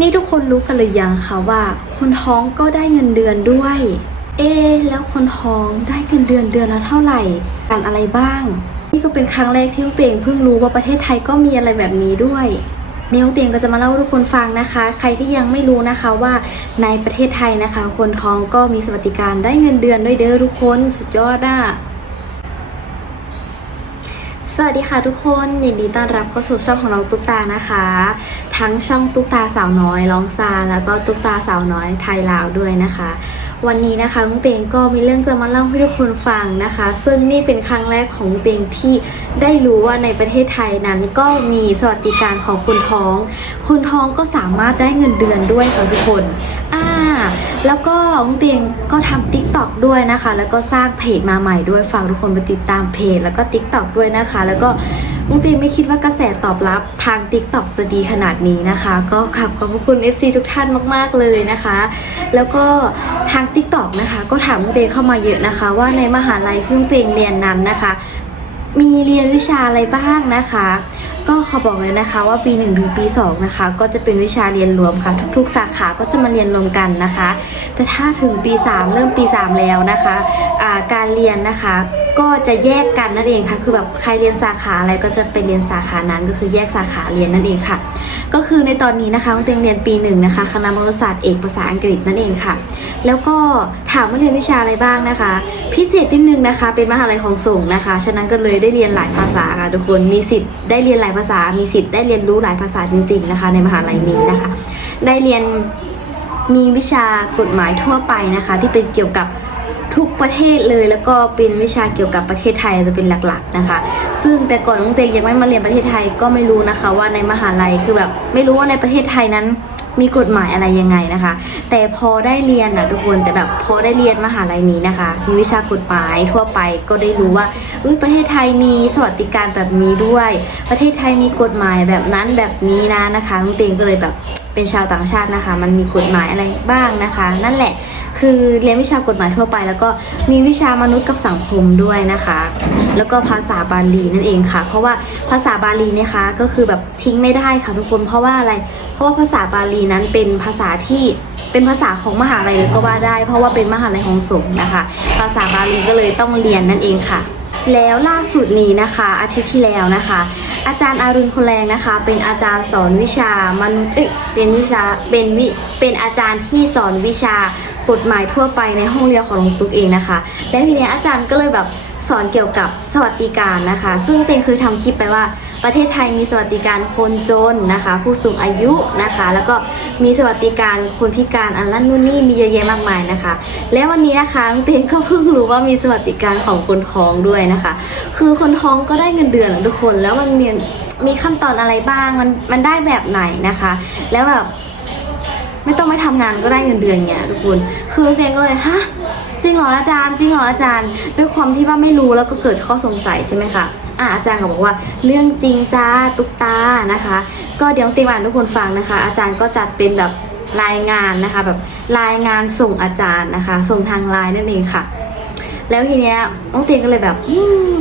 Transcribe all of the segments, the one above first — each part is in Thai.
นี่ทุกคนรู้กันหรือยังคะว่า คนท้องก็ได้เงินเดือนด้วย เอ๊แล้วคนท้องได้เงินเดือนเดือนละเท่าไหร่การอะไรบ้าง นี่ก็เป็นครั้งแรกที่น้องเตียงเพิ่งรู้ว่าประเทศไทยก็มีอะไรแบบนี้ด้วยนิวเตียงก็จะมาเล่าให้ทุกคนฟังนะคะ ใครที่ยังไม่รู้นะคะว่าในประเทศไทยนะคะ คนท้องก็มีสวัสดิการได้เงินเดือนด้วยเด้อทุกคนสุดยอดอะ สวัสดีค่ะทุกคนยินดีต้อนรับเข้าสู่ช่องของน้องตุ๊กตานะคะ ทั้งช่องตุ๊กตาสาวน้อยร้องซาแล้วก็ตุ๊กตาสาวน้อยไทยลาวด้วยนะคะ วันนี้นะคะลุงเตงก็มีเรื่องจะมาเล่าให้ทุกคนฟังนะคะ ซึ่งนี่เป็นครั้งแรกของลุงเตงที่ได้รู้ว่าในประเทศไทยนั้นก็มีสวัสดิการของคนท้อง คนท้องก็สามารถได้เงินเดือนด้วยค่ะทุกคนอ่า แล้วก็ลุงเตงก็ทำ t ิ k t o k ด้วยนะคะ แล้วก็สร้างเพจมาใหม่ด้วยฝากทุกคนไปติดตามเพจแล้วก็ t ิ k t o k ด้วยนะคะ แล้วก็ลุงเตงไม่คิดว่ากระแสตอบรับทาง t ิ k t o k จะดีขนาดนี้นะคะ ก็ขอบขอบคุณ FC ทุกท่านมาก ๆ เลยนะคะ แล้วก็ทาง t ิ k t o k นะคะ ก็ถามลุงเตงเข้ามาเยอะนะคะ ว่าในมหาลัยที่ลุงเตงเรียนนั้นนะคะ มีเรียนวิชาอะไรบ้างนะคะ ก็ขาบอกเลยนะคะว่าปี1ถึงปี2นะคะก็จะเป็นวิชาเรียนรวมค่ะ ทุกๆ สาขาก็จะมาเรียนรวมกันนะคะ แต่ถ้าถึงปี 3 เริ่มปี 3 แล้วนะคะอ่าการเรียนนะคะก็จะแยกกันนั่นเองค่ะ คือแบบใครเรียนสาขาอะไรก็จะไปเรียนสาขานั้นก็คือแยกสาขาเรียนนั่นเองค่ะ ก็คือในตอนนี้นะคะน้องเตียงเรียนปีหนึ่งนะคะคณะมนุษยศาสตร์เอกภาษาอังกฤษนั่นเองค่ะ แล้วก็ ถามว่าเรียนวิชาอะไรบ้างนะคะ พิเศษนิดนึงนะคะ เป็นมหาลัยของส่งนะคะ ฉะนั้นก็เลยได้เรียนหลายภาษาค่ะทุกคนมีสิทธิ์ได้เรียนหลายภาษา มีสิทธิ์ได้เรียนรู้หลายภาษาจริง ๆนะคะ ในมหาลัยนี้นะคะ ได้เรียนมีวิชากฎหมายทั่วไปนะคะ ที่เป็นเกี่ยวกับทุกประเทศเลยแล้วก็เป็นวิชาเกี่ยวกับประเทศไทยจะเป็นหลักๆนะคะ ซึ่งแต่ก่อนน้องเตยยังไม่มาเรียนประเทศไทยก็ไม่รู้นะคะ ว่าในมหาลัยคือแบบไม่รู้ว่าในประเทศไทยนั้น มีกฎหมายอะไรยังไงนะคะ แต่พอได้เรียนนะทุกคนแต่แบบพอได้เรียนมหาลัยนี้นะคะ มีวิชากฎหมายทั่วไปก็ได้รู้ว่าอุ๊ยประเทศไทยมีสวัสดิการแบบนี้ด้วย ประเทศไทยมีกฎหมายแบบนั้นแบบนี้นะนะคะน้องเตงก็เลยแบบเป็นชาวต่างชาตินะคะ มันมีกฎหมายอะไรบ้างนะคะ นั่นแหละคือเรียนวิชากฎหมายทั่วไป แล้วก็มีวิชามนุษย์กับสังคมด้วยนะคะ แล้วก็ภาษาบาลีนั่นเองค่ะ เพราะว่าภาษาบาลีนะคะก็คือแบบทิ้งไม่ได้ค่ะทุกคนเพราะว่าอะไร เพราะว่าภาษาบาลีนั้นเป็นภาษาที่เป็นภาษาของมหาลัยเลยก็ว่าได้ เพราะว่าเป็นมหาลัยของสงฆ์นะคะ ภาษาบาลีก็เลยต้องเรียนนั่นเองค่ะ แล้วล่าสุดนี้นะคะ อาทิตย์ที่แล้วนะคะ อาจารย์อารุณคนแรงนะคะ เป็นอาจารย์สอนวิชามนุษย์เป็นวิชาเป็นวิเป็นอาจารย์ที่สอนวิชากฎหมายทั่วไปในห้องเรียนของหลวงตุ๊กเองนะคะ และทีนี้อาจารย์ก็เลยแบบสอนเกี่ยวกับสวัสดิการนะคะ ซึ่งเต็งเคยทำคลิปไปว่า ประเทศไทยมีสวัสดิการคนจนนะคะ ผู้สูงอายุนะคะ แล้วก็มีสวัสดิการคนพิการอันนั้นนู่นนี่มีเยอะแยะมากมายนะคะ และวันนี้นะคะน้องเต็งก็เพิ่งรู้ว่ามีสวัสดิการของคนท้องด้วยนะคะ คือคนท้องก็ได้เงินเดือนทุกคนแล้วมันมีมีขั้นตอนอะไรบ้างมันมันได้แบบไหนนะคะ แล้วแบบไม่ต้องไปทำงานก็ได้เงินเดือนเงี้ยทุกคน คือเพลงก็เลยฮะจริงเหรออาจารย์ จริงเหรออาจารย์ ด้วยความที่ว่าไม่รู้แล้วก็เกิดข้อสงสัยใช่ไหมคะ อะอาจารย์ก็บอกว่าเรื่องจริงจ้าตุ๊กตานะคะ ก็เดี๋ยวตีมอ่านทุกคนฟังนะคะ อาจารย์ก็จัดเป็นแบบรายงานนะคะ แบบรายงานส่งอาจารย์นะคะ ส่งทางไลน์นั่นเองค่ะ แล้วทีเนี้ยน้องเตียก็เลยแบบ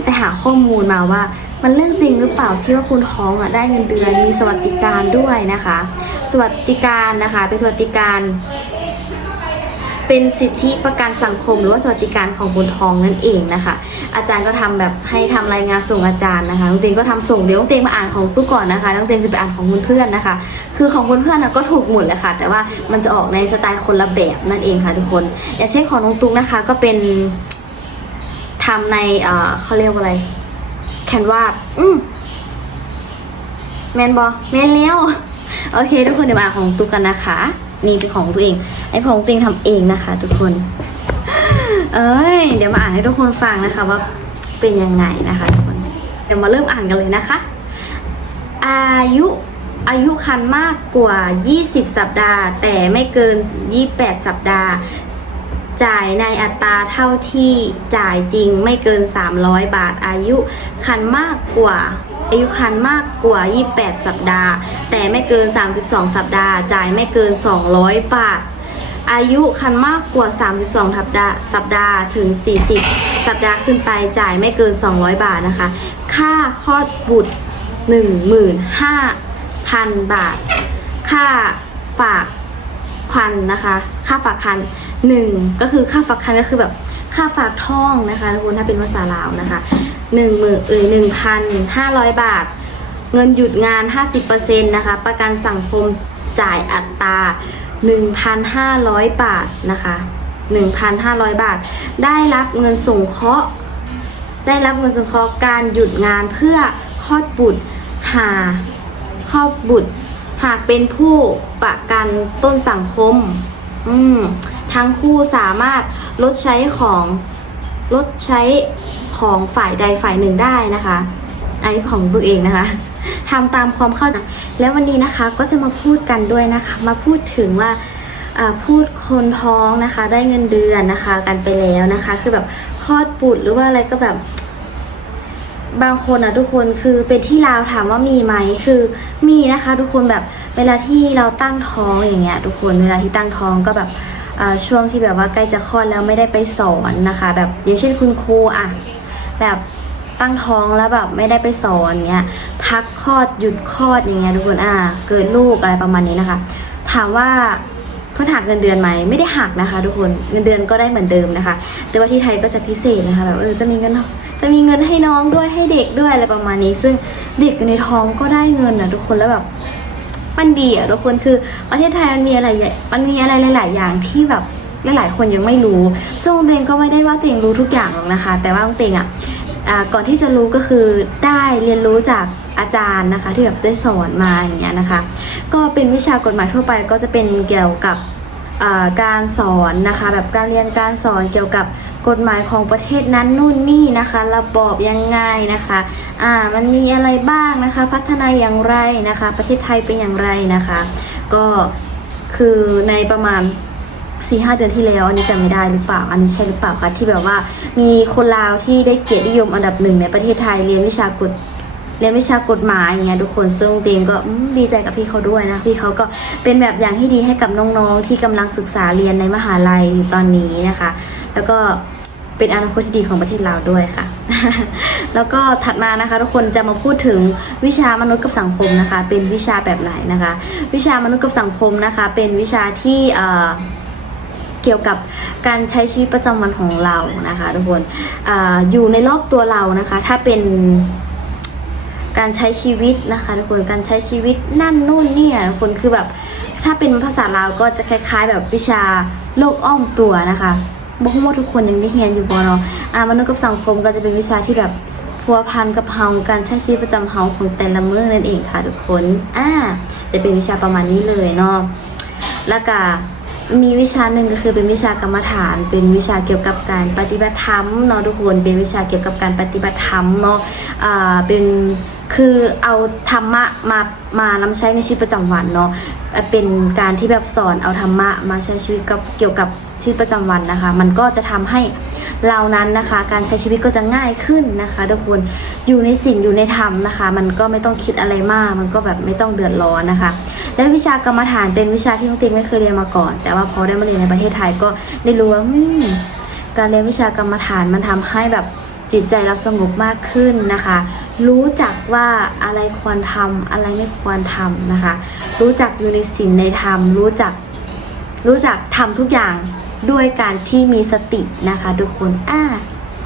ไปหาข้อมูลมาว่า มันเรื่องจริงหรือเปล่าที่ว่าคุณท้องอะได้เงินเดือนมีสวัสดิการด้วยนะคะ สวัสดิการนะคะ เป็นสวัสดิการ เป็นสิทธิประกันสังคม หรือว่าสวัสดิการของคนทองนั่นเองนะคะ อาจารย์ก็ทำแบบให้ทำรายงานส่งอาจารย์นะคะน้องเตงก็ทำส่งเดี๋ยวน้องเตงมาอ่านของตู้ก่อนนะคะน้องเตงจะไปอ่านของเพื่อนนะคะ คือของเพื่อนก็ถูกหมดแหละค่ะ แต่ว่ามันจะออกในสไตล์คนละแบบนั่นเองค่ะทุกคน อย่างเช่นของน้องตุ๊กนะคะก็เป็นทำในเอ่อเขาเรียกว่าอะไรแคนวาดอืมแมนบอแมนเลี้ยวโอเค ทุกคนเดี๋ยวมาอ่านของตุ๊กกันนะคะ นี่เป็นของตัวเอง ไอ้ของตัวเองทำเองนะคะ ทุกคน เอ้ย เดี๋ยวมาอ่านให้ทุกคนฟังนะคะ ว่าเป็นยังไงนะคะทุกคนเดี๋ยวมาเริ่มอ่านกันเลยนะคะ อายุอายุคันมากกว่า 20 สัปดาห์ แต่ไม่เกิน 28 สัปดาห์ จ่ายในอัตราเท่าที่จ่ายจริงไม่เกิน 300 บาทอายุคันมากกว่า อายุคันมากกว่า 28 สัปดาห์ แต่ไม่เกิน 32 สัปดาห์ จ่ายไม่เกิน 200 บาท อายุคันมากกว่า 32 สัปดาห์สัปดาห์ถึง 40 สัปดาห์ขึ้นไปจ่ายไม่เกิน 200 บาทนะคะ ค่าคลอดบุตร 15,000 บาท ค่าฝากคันนะคะ ค่าฝากคัน หนึ่งก็คือค่าฝากคันก็คือแบบค่าฝากท่องนะคะทุกคนถ้าเป็นภาษาลาวนะคะหนึ่งหมื่นเอ่ยหนึ่งพันห้าร้อยบาท เงินหยุดงาน 50%นะคะ ประกันสังคมจ่ายอัตรา 1,500 บาทนะคะ 1,500 บาท ได้รับเงินสงเคราะห์ได้รับเงินสงเคราะห์การหยุดงานเพื่อคลอดบุตรหาคลอดบุตร หากเป็นผู้ประกันต้นสังคม อืม ทั้งคู่สามารถลดใช้ของลดใช้ของฝ่ายใดฝ่ายหนึ่งได้นะคะอันนี้ของตัวเองนะคะทำตามความเข้าใจแล้ววันนี้นะคะก็จะมาพูดกันด้วยนะคะ มาพูดถึงว่าพูดคนท้องนะคะ ได้เงินเดือนนะคะ กันไปแล้วนะคะ คือแบบคลอดบุตรหรือว่าอะไรก็แบบ บางคนอะทุกคนคือเป็นที่ลาวถามว่ามีไหมคือมีนะคะ ทุกคนแบบเวลาที่เราตั้งท้องอย่างเงี้ย ทุกคนเวลาที่ตั้งท้องก็แบบ ช่วงที่แบบว่าใกล้จะคลอดแล้วไม่ได้ไปสอนนะคะ แบบอย่างเช่นคุณครูอะแบบตั้งท้องแล้วแบบไม่ได้ไปสอนเงี้ยพักคลอดหยุดคลอดอย่างเงี้ยทุกคนอ่าเกิดลูกอะไรประมาณนี้นะคะ ถามว่าเขาหักเงินเดือนไหมไม่ได้หักนะคะ ทุกคนเงินเดือนก็ได้เหมือนเดิมนะคะ แต่ว่าที่ไทยก็จะพิเศษนะคะแบบเออจะมีเงินจะมีเงินให้น้องด้วยให้เด็กด้วยอะไรประมาณนี้ ซึ่งเด็กในท้องก็ได้เงินนะทุกคนแล้วแบบ มันดีอะทุกคนคือประเทศไทยมันมีอะไรมันมีอะไรหลาย ๆ อย่างที่แบบหลายๆคนยังไม่รู้ซึ่งเตงก็ไม่ได้ว่าเตงรู้ทุกอย่างหรอกนะคะ แต่ว่าเตงอะก่อนที่จะรู้ก็คือได้เรียนรู้จากอาจารย์นะคะ ที่แบบได้สอนมาอย่างเงี้ยนะคะ ก็เป็นวิชากฎหมายทั่วไปก็จะเป็นเกี่ยวกับการสอนนะคะ แบบการเรียนการสอนเกี่ยวกับกฎหมายของประเทศนั้นนู่นนี่นะคะ ระบอบยังไงนะคะ อ่ามันมีอะไรบ้างนะคะ พัฒนาอย่างไรนะคะ ประเทศไทยเป็นอย่างไรนะคะ ก็คือในประมาณสี่ห้าเดือนที่แล้วอันนี้จำไม่ได้หรือเปล่า อันนี้ใช่หรือเปล่าคะที่แบบว่ามีคนลาวที่ได้เกียรตินิยมอันดับหนึ่งในประเทศไทยเรียนวิชากฎเรียนวิชากฎหมายอย่างเงี้ยทุกคนซึ่งเตงก็ดีใจกับพี่เขาด้วยนะพี่เขาก็เป็นแบบอย่างที่ดีให้กับน้องๆ ที่กำลังศึกษาเรียนในมหาลัยตอนนี้นะคะ แล้วก็เป็นอนาคตที่ดีของประเทศเราวด้วยค่ะ แล้วก็ถัดมานะคะทุกคนจะมาพูดถึงวิชามนุษย์กับสังคมนะคะ เป็นวิชาแบบไหนนะคะ วิชามนุษย์กับสังคมนะคะ เป็นวิชาที่เกี่ยวกับการใช้ชีวิตประจำวันของเรานะคะ ทุกคนออยู่ในรอบตัวเรานะคะ ถ้าเป็นการใช้ชีวิตนะคะ ทุกคนการใช้ชีวิตนั่นนู่นเนี่ยทุกคนคือแบบถ้าเป็นภาษาลาวก็จะคล้าย ๆ แบบวิชาโลกอ้อมตัวนะคะ บอกว่าทุกคนยังได้เรียนอยู่บเนาะอ่ามนุษย์กับสังคมก็จะเป็นวิชาที่แบบพัวพันกับเฮาการใช้ชีวิตประจำเฮาของแต่ละมื้อนั่นเองค่ะทุกคนอ่าจะเป็นวิชาประมาณนี้เลยเนาะแล้วก็มีวิชาหนึ่งก็คือเป็นวิชากรรมฐาน เป็นวิชาเกี่ยวกับการปฏิบัติธรรมเนาะทุกคนเป็นวิชาเกี่ยวกับการปฏิบัติธรรมเนาะอ่าเป็นคือเอาธรรมะมามานำใช้ในชีวิตประจำวันเนาะเอ่อเป็นการที่แบบสอนเอาธรรมะมาใช้ชีวิตกับเกี่ยวกับ ชีวิตประจำวันนะคะ มันก็จะทำให้เรานั้นนะคะ การใช้ชีวิตก็จะง่ายขึ้นนะคะทุกคนอยู่ในสิ่งอยู่ในธรรมนะคะ มันก็ไม่ต้องคิดอะไรมาก มันก็แบบไม่ต้องเดือดร้อนนะคะ และวิชากรรมฐานเป็นวิชาที่น้องติ๊กไม่เคยเรียนมาก่อน แต่ว่าพอได้มาเรียนในประเทศไทยก็ได้รู้ว่าการเรียนวิชากรรมฐานมันทำให้แบบจิตใจเราสงบมากขึ้นนะคะ รู้จักว่าอะไรควรทำอะไรไม่ควรทำนะคะ รู้จักอยู่ในศีลในธรรม รู้จัก รู้จักทำทุกอย่าง ด้วยการที่มีสตินะคะ ทุกคนอ่า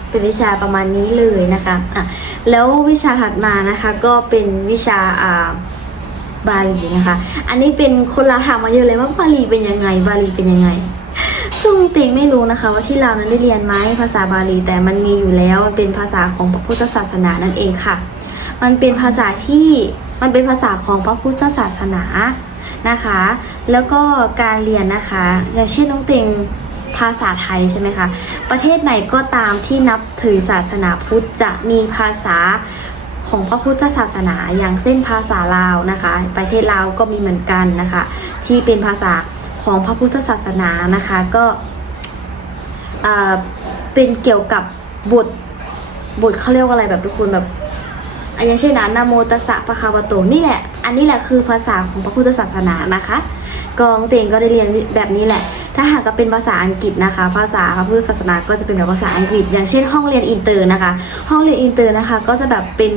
เป็นวิชาประมาณนี้เลยนะคะอะแล้ววิชาถัดมานะคะก็เป็นวิชาอ่าบาลีนะคะ อันนี้เป็นคนลาวถามมาเยอะเลยว่าบาลีเป็นยังไง บาลีเป็นยังไง ซึ่งติงไม่รู้นะคะว่าที่ลานั้นได้เรียนไหมภาษาบาลีแต่มันมีอยู่แล้วมันเป็นภาษาของพระพุทธศาสนานั่นเองค่ะ มันเป็นภาษาที่มันเป็นภาษาของพระพุทธศาสนานะคะ แล้วก็การเรียนนะคะ อย่างเช่นน้องต็ง ภาษาไทยใช่ไหมคะ ประเทศไหนก็ตามที่นับถือศาสนาพุทธจะมีภาษาของพระพุทธศาสนาอย่างเส้นภาษาลาวนะคะ ประเทศลาวก็มีเหมือนกันนะคะ ที่เป็นภาษาของพระพุทธศาสนานะคะก็เป็นเกี่ยวกับบทบทเขาเรียกว่าอะไรแบบทุกคนแบบอันย่างเช่นนะนะโมตัสสะปะคาวะโตนี่แหละ อันนี้แหละคือภาษาของพระพุทธศาสนานะคะ กองเตงก็ได้เรียนแบบนี้แหละ ถ้าหากเป็นภาษาอังกฤษนะคะ ภาษาพระพุทธศาสนาก็จะเป็นแบบภาษาอังกฤษ อย่างเช่นห้องเรียนอินเตอร์นะคะ ห้องเรียนอินเตอร์นะคะ ก็จะแบบเป็น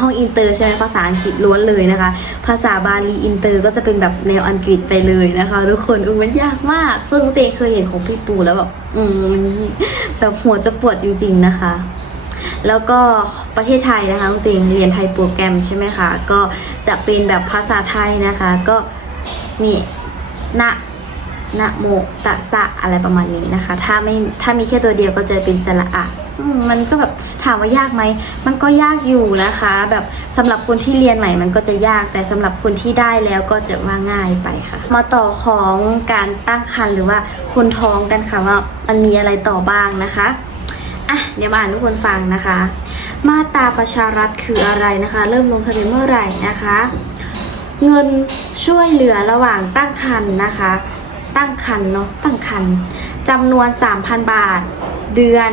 ห้องอินเตอร์ใช่ไหมภาษาอังกฤษล้วนเลยนะคะ ภาษาบาลีอินเตอร์ก็จะเป็นแบบแนวอังกฤษไปเลยนะคะ ทุกคนอือมันยากมาก ซึ่งเตเคยเห็นของพี่ปูแล้วแบบอืมันแบบหัวจะปวดจริง ๆนะคะ แล้วก็ประเทศไทยนะคะเตงเรียนไทยโปรแกรมใช่ไหมคะก็จะเป็นแบบภาษาไทยนะคะ ก็นี่นะ นะโมตัสะอะไรประมาณนี้นะคะ ถ้าไม่ถ้ามีแค่ตัวเดียวก็จะเป็นสระอะมันก็แบบถามว่ายากไหม มันก็ยากอยู่นะคะ แบบสำหรับคนที่เรียนใหม่มันก็จะยาก แต่สำหรับคนที่ได้แล้วก็จะว่าง่ายไปค่ะ มาต่อของการตั้งครรภ์หรือว่าคนท้องกันค่ะว่ามันมีอะไรต่อบ้างนะคะอะเดี๋ยวมาอ่านทุกคนฟังนะคะ มาตาประชารัฐคืออะไรนะคะ เริ่มลงทะเบียนเมื่อไหร่นะคะ เงินช่วยเหลือระหว่างตั้งครรภ์นะคะ ตั้งครรภ์เนาะตั้งครรภ์จำนวน 3,000 บาทเดือน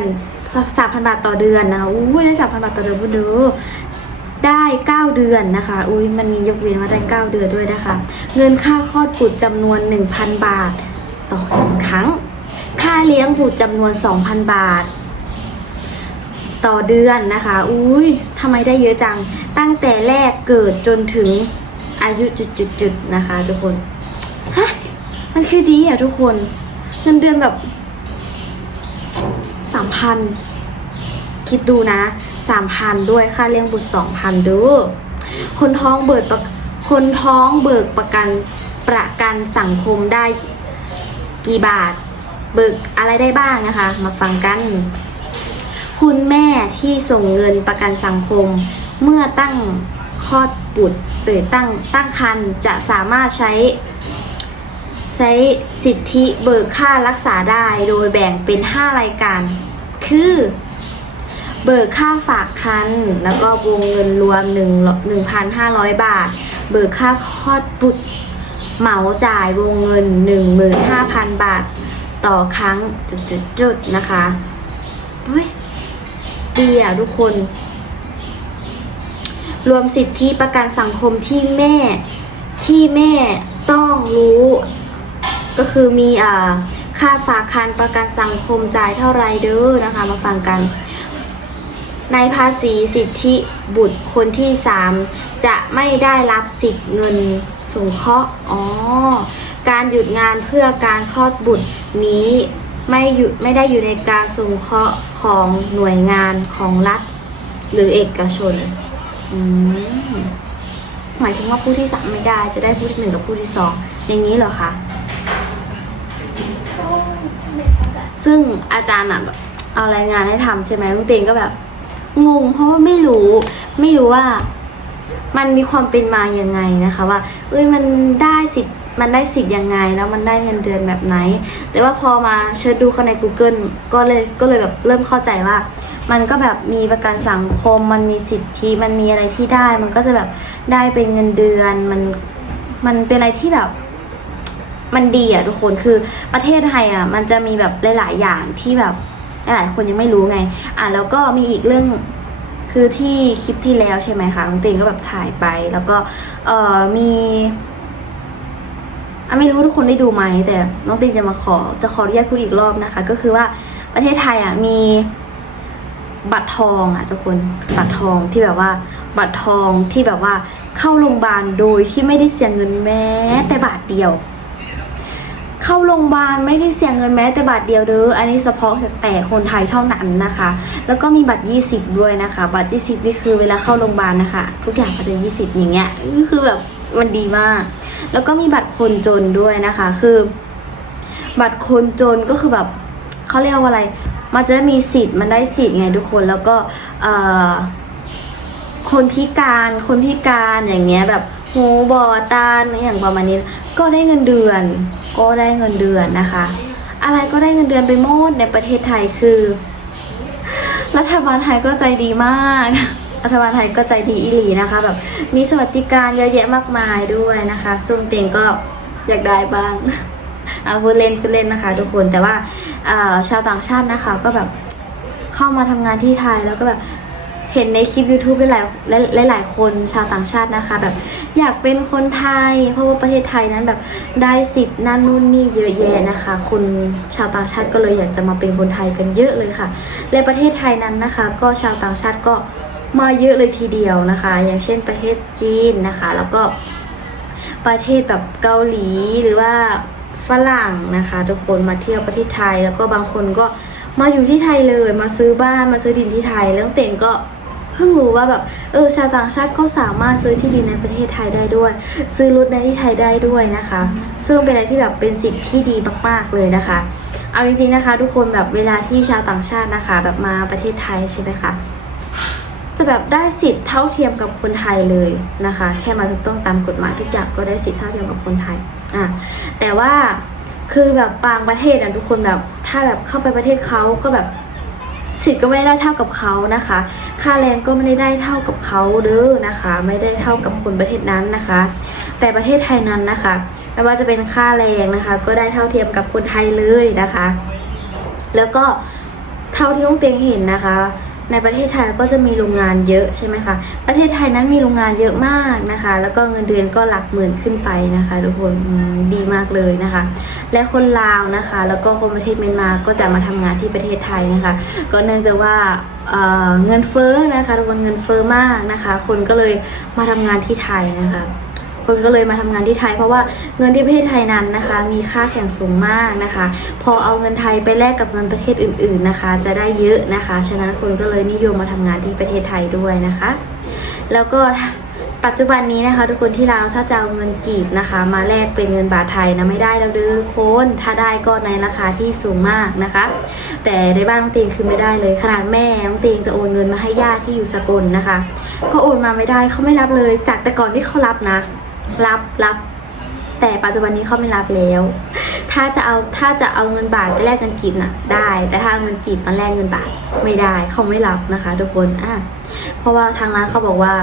3,000 บาทต่อเดือนนะคะอุ้ยได้3,000 บาทต่อเดือนพูดดูได้ 9 เดือนนะคะ อุ้ยมันมียกเว้นว่าได้ 9 เดือนด้วยนะคะ เงินค่าคลอดบุตรจำนวน 1,000 บาทต่อหนึ่งครั้ง ค่าเลี้ยงบุตรจำนวน 2,000 บาท ต่อเดือนนะคะ อุ้ยทำไมได้เยอะจัง ตั้งแต่แรกเกิดจนถึงอายุจุดๆนะคะทุกคน ฮะ มันคือดีอะทุกคนเงินเดือนแบบสามพันคิดดูนะสามพันด้วยค่าเลี้ยงบุตรสองพันดูคนท้องเบิกประคนท้องเบิกประกันประกันสังคมได้กี่บาท เบิกอะไรได้บ้างนะคะ มาฟังกัน คุณแม่ที่ส่งเงินประกันสังคม เมื่อตั้งคลอดบุตรหรือตั้งตั้งครรภ์จะสามารถใช้ ใช้สิทธิเบิกค่ารักษาได้โดยแบ่งเป็น 5 รายการ คือ เบิกค่าฝากคัน แล้วก็วงเงินรวม 1 1,500 บาท เบิกค่าคลอดบุตรเหมาจ่ายวงเงิน 15,000 บาท ต่อครั้งจุดๆนะคะเฮ้ยดีอะทุกคน รวมสิทธิประกันสังคมที่แม่ที่แม่ต้องรู้ ก็คือมีอ่าค่าฝากคันประกันสังคมจ่ายเท่าไรเด้อนะคะ มาฟังกัน ในภาษีสิทธิบุตรคนที่สามจะไม่ได้รับสิทธิ์เงินสงเคราะห์อ๋อการหยุดงานเพื่อการคลอดบุตรนี้ไม่หยุดไม่ได้อยู่ในการสงเคราะห์ของหน่วยงานของรัฐ หรือเอกชนมหมายถึงว่าผู้ที่สามไม่ได้จะได้ผู้ที่หนึ่งกับผู้ที่สองอย่างนี้เหรอคะ ซึ่งอาจารย์อะแบบเอารายงานให้ทำใช่ไหมลูกเตงก็แบบงงเพราะว่าไม่รู้ไม่รู้ว่ามันมีความเป็นมาอยังไงนะคะว่า เอ้ยมันได้สิทธิ์มันได้สิทธิ์ยังไง แล้วมันได้เงินเดือนแบบไหน แต่ว่าพอมาเชิญดูเข้าใน Google ก็เลยก็เลยแบบเริ่มเข้าใจว่า มันก็แบบมีประกันสังคม มันมีสิทธิมันมีอะไรที่ได้ มันก็จะแบบได้เป็นเงินเดือนมันมันเป็นอะไรที่แบบ มันดีอะทุกคนคือประเทศไทยอะมันจะมีแบบหลาย ๆ อย่างที่แบบหลายคนยังไม่รู้ไง อะแล้วก็มีอีกเรื่องคือที่คลิปที่แล้วใช่ไหมคะน้องเตงก็แบบถ่ายไป แล้วก็เอ่อมีอะไม่รู้ทุกคนได้ดูไหมแต่น้องเตงจะมาขอจะขออนุญาตพูดอีกรอบนะคะ ก็คือว่าประเทศไทยอะมีบัตรทองอะทุกคนบัตรทองที่แบบว่า บัตรทองที่แบบว่าเข้าโรงพยาบาลโดยที่ไม่ได้เสียเงินแม้แต่บาทเดียว เข้าโรงพยาบาลไม่ได้เสียเงินแม้แต่บาทเดียวเด้ออันนี้เฉพาะแต่คนไทยเท่านั้นนะคะ แล้วก็มีบัตร 20 ด้วยนะคะ บัตร 20 นี่คือเวลาเข้าโรงพยาบาลนะคะ ทุกอย่างก็จะ20 อย่างเงี้ยคือแบบมันดีมาก แล้วก็มีบัตรคนจนด้วยนะคะ คือ บัตรคนจนก็คือแบบเขาเรียกว่าอะไร มันจะมีสิทธิ์มันได้สิทธิ์ไงทุกคนแล้วก็คนพิการคนพิการอย่างเงี้ยแบบ หูบอตาอย่างประมาณนี้ ก็ได้เงินเดือน ก็ได้เงินเดือนนะคะ อะไรก็ได้เงินเดือนไปหมดในประเทศไทยคือ รัฐบาลไทยก็ใจดีมากรัฐบาลไทยก็ใจดีอีหลีนะคะแบบมีสวัสดิการเยอะแยะมากมายด้วยนะคะซึ่งเต็งก็อยากได้บ้างเอาพูดเล่นพูดเล่นนะคะ ทุกคนแต่ว่าชาวต่างชาตินะคะก็แบบเข้ามาทำงานที่ไทยแล้วก็แบบ เห็นในคลิป YouTube หลายหลายหลายคนชาวต่างชาตินะคะ แบบอยากเป็นคนไทย เพราะว่าประเทศไทยนั้นแบบได้สิทธิ์นั่นนู่นนี่เยอะแยะนะคะ คนชาวต่างชาติก็เลยอยากจะมาเป็นคนไทยกันเยอะเลยค่ะในประเทศไทยนั้นนะคะ ก็ชาวต่างชาติก็มาเยอะเลยทีเดียวนะคะ อย่างเช่นประเทศจีนนะคะ แล้วก็ประเทศแบบเกาหลีหรือว่าฝรั่งนะคะ ทุกคนมาเที่ยวประเทศไทย แล้วก็บางคนก็มาอยู่ที่ไทยเลย มาซื้อบ้านมาซื้อดินที่ไทย แล้วเต่งก็ พิ่งรู้ว่าแบบเออชาวต่างชาติก็สามารถซื้อที่ดินในประเทศไทยได้ด้วย ซื้อรถในที่ไทยได้ด้วยนะคะ ซึ่งเป็นอะไรที่แบบเป็นสิ่งที่ดีมากๆเลยนะคะ เอาจริงๆนะคะ ทุกคนแบบเวลาที่ชาวต่างชาตินะคะ แบบมาประเทศไทยใช่ไหมคะจะแบบได้สิทธิ์เท่าเทียมกับคนไทยเลยนะคะ แค่มาถูกต้องตามกฎหมายทุกอย่างก็ได้สิทธิ์เท่าเทียมกับคนไทยอะแต่ว่าคือแบบบางประเทศอะทุกคนแบบถ้าแบบเข้าไปประเทศเขาก็แบบ สิทธิ์ก็ไม่ได้เท่ากับเขานะคะ ค่าแรงก็ไม่ได้ได้เท่ากับเขาเด้อนะคะ ไม่ได้เท่ากับคนประเทศนั้นนะคะ แต่ประเทศไทยนั้นนะคะไม่ว่าจะเป็นค่าแรงนะคะ ก็ได้เท่าเทียมกับคนไทยเลยนะคะ แล้วก็เท่าที่ต้องเตียงเห็นนะคะ ในประเทศไทยก็จะมีโรงงานเยอะใช่ไหมคะ ประเทศไทยนั้นมีโรงงานเยอะมากนะคะ แล้วก็เงินเดือนก็หลักหมื่นขึ้นไปนะคะ ทุกคนดีมากเลยนะคะ และคนลาวนะคะ แล้วก็คนประเทศเมียนมาก็จะมาทำงานที่ประเทศไทยนะคะ ก็เนื่องจากว่าเเงินเฟ้อนะคะทุกคนเงินเฟ้อมากนะคะ คนก็เลยมาทำงานที่ไทยนะคะ คนก็เลยมาทำงานที่ไทย เพราะว่าเงินที่ประเทศไทยนั้นนะคะ มีค่าแข่งสูงมากนะคะ พอเอาเงินไทยไปแลกกับเงินประเทศอื่น ๆนะคะ จะได้เยอะนะคะ ฉะนั้นคนก็เลยนิยมมาทำงานที่ประเทศไทยด้วยนะคะ แล้วก็ปัจจุบันนี้นะคะทุกคนที่ลาวถ้าจะเอาเงินกีบนะคะ มาแลกเป็นเงินบาทไทยนะไม่ได้แล้วเด้อทุกคนถ้าได้ก็ในราคาที่สูงมากนะคะ แต่ในบ้านน้องเตียงคือไม่ได้เลยขนาดแม่น้องเตียงจะโอนเงินมาให้ญาติที่อยู่สกลนะคะ ก็โอนมาไม่ได้เขาไม่รับเลยจากแต่ก่อนที่เขารับนะ รับรับ แต่ปัจจุบันนี้เขาไม่รับแล้ว ถ้าจะเอาถ้าจะเอาเงินบาทไปแลกเงินกีบน่ะ ได้ แต่ถ้าเอาเงินกีบมาแลกเงินบาทไม่ได้เขาไม่รับนะคะ ทุกคนอะเพราะว่าทางร้านเขาบอกว่า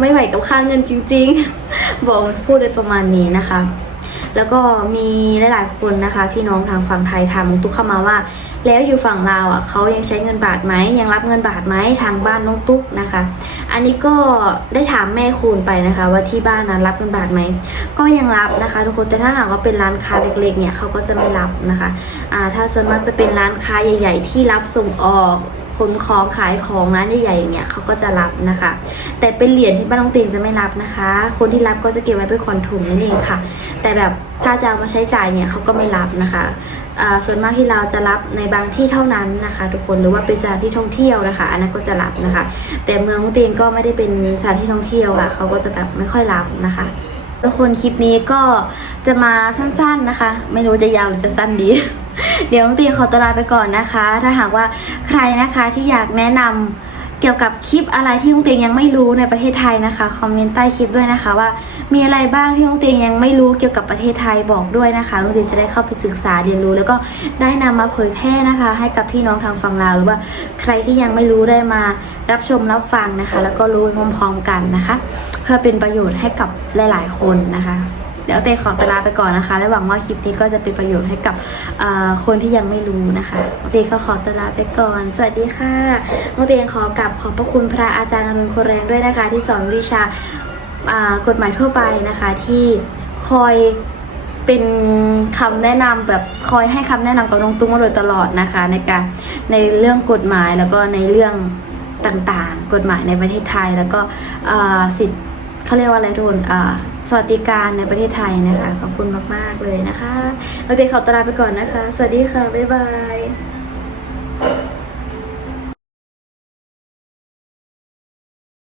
ไม่ไหวกับค่าเงินจริง ๆ บอกพูดได้ประมาณนี้นะคะ แล้วก็มีหลายๆคนนะคะ พี่น้องทางฝั่งไทยทำตุ๊กเข้ามาว่า แล้วอยู่ฝั่งลาวอะเขายังใช้เงินบาทไหมยังรับเงินบาทไหมทางบ้านน้องตุ๊กนะคะ อันนี้ก็ได้ถามแม่คูณไปนะคะ ว่าที่บ้านนั้นรับเงินบาทไหมก็ยังรับนะคะ ทุกคนแต่ถ้าหากว่าเป็นร้านค้าเล็กๆเนี่ยเขาก็จะไม่รับนะคะอ่าถ้าส่วนมากจะเป็นร้านค้าใหญ่ ๆ ที่รับส่งออกขนของขายของร้านใหญ่ๆอย่างเงี้ยเขาก็จะรับนะคะ แต่เป็นเหรียญที่บ้านน้องเตียงจะไม่รับนะคะ คนที่รับก็จะเก็บไว้เป็นขอนถุงนั่นเองค่ะ แต่แบบถ้าจะเอามาใช้จ่ายเนี่ยเขาก็ไม่รับนะคะ ส่วนมากที่เราจะรับในบางที่เท่านั้นนะคะ ทุกคนหรือว่าเป็นสถานที่ท่องเที่ยวนะคะ อันนั้นก็จะรับนะคะ แต่เมืองน้งเตียงก็ไม่ได้เป็นสถานที่ท่องเที่ยวค่ะเขาก็จะแบบไม่ค่อยรับนะคะทุกคนคลิปนี้ก็จะมาสั้นๆนะคะ ไม่รู้จะยาวหรือจะสั้นดี เดี๋ยวน้องตีขอตลาไปก่อนนะคะ ถ้าหากว่าใครนะคะที่อยากแนะนำเกี่ยวกับคลิปอะไรที่น้องเตียงยังไม่รู้ในประเทศไทยนะคะคอมเมนต์ใต้คลิปด้วยนะคะ ว่ามีอะไรบ้างที่น้องเตียงยังไม่รู้เกี่ยวกับประเทศไทยบอกด้วยนะคะน้องเตียงจะได้เข้าไปศึกษาเรียนรู้ แล้วก็ได้นำมาเผยแพร่นะคะ ให้กับพี่น้องทางฝั่งลาวหรือว่าใครที่ยังไม่รู้ได้มารับชมรับฟังนะคะ แล้วก็รู้พร้อมๆกันนะคะ เพื่อเป็นประโยชน์ให้กับหลาย ๆ คนนะคะ เดี๋ยวเตขอตวลาไปก่อนนะคะ และหวังว่าคลิปนี้ก็จะเป็นประโยชน์ให้กับคนที่ยังไม่รู้นะคะเตก็ขอตวลาไปก่อน สวัสดีค่ะโมเตยขอกลับขอบพระคุณพระอาจารย์อรุณโคแรงด้วยนะคะ ที่สอนวิชากฎหมายทั่วไปนะคะ ที่คอยเป็นคำแนะนำแบบคอยให้คำแนะนำกับน้องตุ้งมาโดยตลอดนะคะ ในการในเรื่องกฎหมายแล้วก็ในเรื่องต่างๆ กฎหมายในประเทศไทย แล้วก็สิทธิ์เขาเรียกว่าอะไรทุกคนอ่า สวัสดิการในประเทศไทยนะคะ ขอบคุณมาก ๆ เลยนะคะเราเดขอตลาไปก่อนนะคะ สวัสดีค่ะ บ๊ายบาย